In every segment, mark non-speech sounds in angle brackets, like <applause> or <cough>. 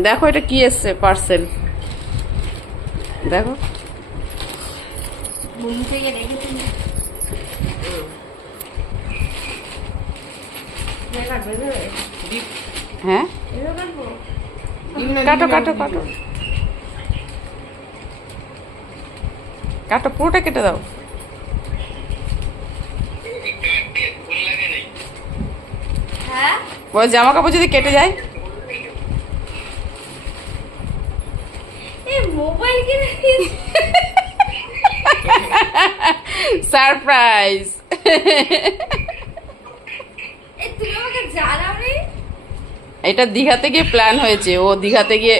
দেখো এটা কি এসছে পার্সেল দেখো। হ্যাঁ? কাটো কাটো কাটো। কাটো পুরোটা কেটে দাও। হ্যাঁ? ওই জামা কাপড় যদি কেটে যায় এই মোবাইল কিনে সারপ্রাইজ। এটা দীঘাতে গিয়ে প্ল্যান হয়েছে। ও দীঘাতে গিয়ে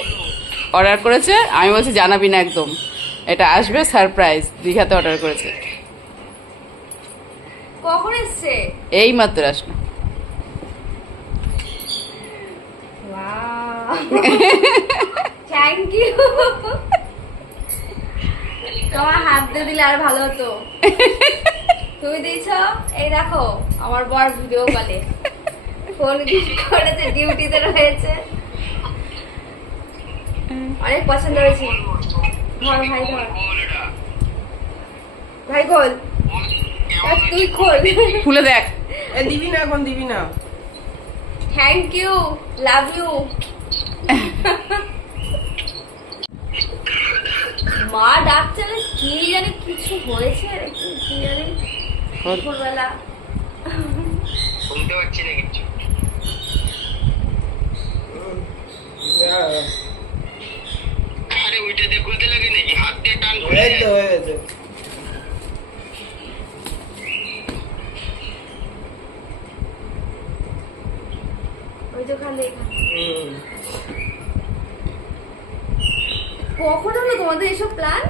অর্ডার করেছে। আমি বলছি জানাবি না একদম। এটা আসবে সারপ্রাইজ দীঘাতে অর্ডার করেছে। কখন এসছে? এই মাত্র আসলো <laughs> থ্যাংক ইউ তোমার হাত দিয়ে দিলে আর ভালো হতো। তুমি দিয়েছ? এই দেখো আমার বর ভিডিও কলে ফোন করেছে ডিউটিতে রয়েছে। অনেক পছন্দ হয়েছে। ধর ভাই ধর। ভাই খোল। আর তুই খোল। খুলে দেখ। এ দিবি না এখন দিবি না। থ্যাংক ইউ লাভ ইউ মা ডাকছে না কি জানি কিছু হয়েছে? কি জানি? খোল। দুপুরবেলা শুনতে পাচ্ছি না কিছু। আরে ওইটা দিয়ে খুলতে লাগে নাকি? হাত দিয়ে টান খুলে এই তো যায়। হয়ে গেছে। ওই কখন হলো তোমাদের এসব প্ল্যান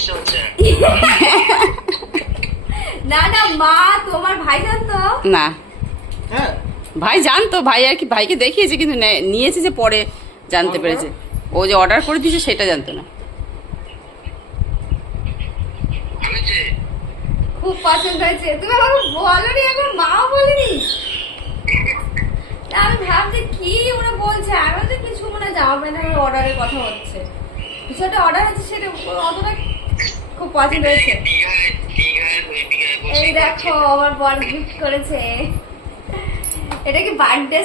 <laughs> না না মা তোমার ভাই জানতো? না। হ্যাঁ। ভাই জানতো ভাই আর কি ভাইকে দেখিয়েছে কিন্তু নে- নিয়েছে যে পরে জানতে পেরেছে। ও যে অর্ডার করে দিয়েছে সেটা জানতো না। খুব পছন্দ হয়েছে। তুমি আমাকে বলনি এখন মাও বলিনি? না, আমি ভাবছি কি ওরা বলছে? আমি তো কিছু মানে জামা প্যান্টের অর্ডারের কথা হচ্ছে। কিছু একটা অর্ডার হচ্ছে সেটা অতটা খুব পছন্দ হয়েছে। এই দেখো আমার বর গিফট করেছে। এটা কি বার্থডে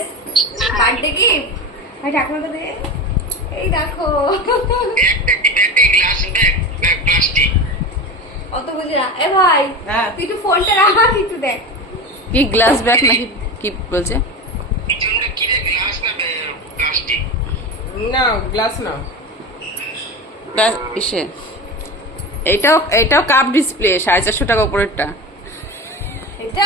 বার্থডে কি? ভাই ঠাকুমাকে দে এই দেখো। অত বুঝি না। এ ভাই হ্যাঁ। তুই একটু ফোনটা রাখ একটু দেখ। কি গ্লাস ব্যাগ নাকি কি বলছে? পিছনটা কি রে গ্লাস না না গ্লাস না। গ্লাস ইসে। এইটাও এটাও কাপ ডিসপ্লে সাড়ে চারশো টাকা উপরেরটা। এটা